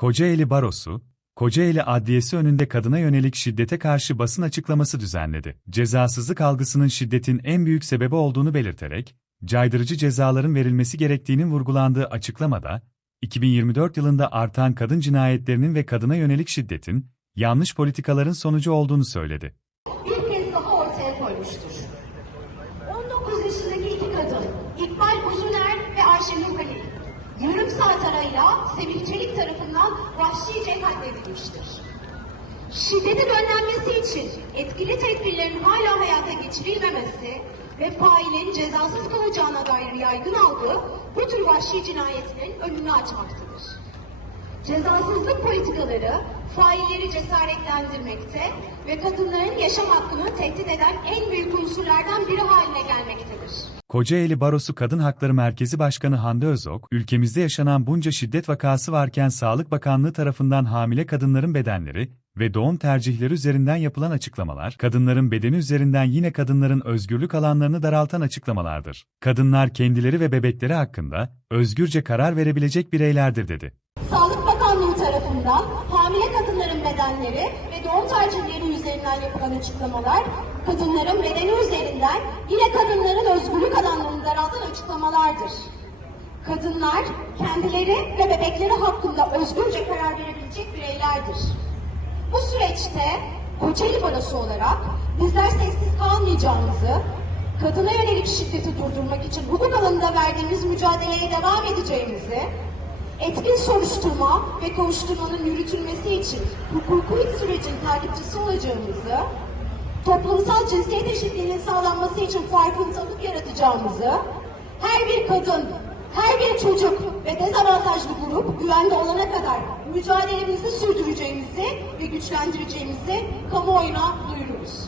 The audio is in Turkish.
Kocaeli Barosu, Kocaeli Adliyesi önünde kadına yönelik şiddete karşı basın açıklaması düzenledi. Cezasızlık algısının şiddetin en büyük sebebi olduğunu belirterek, caydırıcı cezaların verilmesi gerektiğinin vurgulandığı açıklamada, 2024 yılında artan kadın cinayetlerinin ve kadına yönelik şiddetin, yanlış politikaların sonucu olduğunu söyledi. bir kez daha ortaya koymuştur. 19 yaşındaki iki kadın, İkbal Uzuner ve Ayşenur Halil, yarım saat arayla Semih Çelik tarafından vahşice katledilmiştir. Şiddetin önlenmesi için etkili tedbirlerin hala hayata geçirilmemesi ve failin cezasız kalacağına dair yaygın algı bu tür vahşi cinayetinin önünü açmaktadır. Cezasızlık politikaları failleri cesaretlendirmekte ve kadınların yaşam hakkını tehdit eden en büyük unsurlardan biri haline gelmektedir. Kocaeli Barosu Kadın Hakları Merkezi Başkanı Hande Özok, ülkemizde yaşanan bunca şiddet vakası varken Sağlık Bakanlığı tarafından hamile kadınların bedenleri ve doğum tercihleri üzerinden yapılan açıklamalar, kadınların bedeni üzerinden yine kadınların özgürlük alanlarını daraltan açıklamalardır. Kadınlar kendileri ve bebekleri hakkında özgürce karar verebilecek bireylerdir dedi. Bakanlığı tarafından hamile kadınların bedenleri ve doğum tercihleri üzerinden yapılan açıklamalar, kadınların bedeni üzerinden yine kadınların özgürlük alanlarını daraltan açıklamalardır. Kadınlar kendileri ve bebekleri hakkında özgürce karar verebilecek bireylerdir. Bu süreçte Kocaeli Barosu olarak bizler sessiz kalmayacağımızı, kadına yönelik şiddeti durdurmak için hukuk alanında verdiğimiz mücadeleye devam edeceğimizi, etkin soruşturma ve kovuşturmanın yürütülmesi için hukuki sürecin takipçisi olacağımızı, toplumsal cinsiyet eşitliğinin sağlanması için farkındalık yaratacağımızı, her bir kadın, her bir çocuk ve dezavantajlı grup güvende olana kadar mücadelemizi sürdüreceğimizi ve güçlendireceğimizi kamuoyuna duyururuz.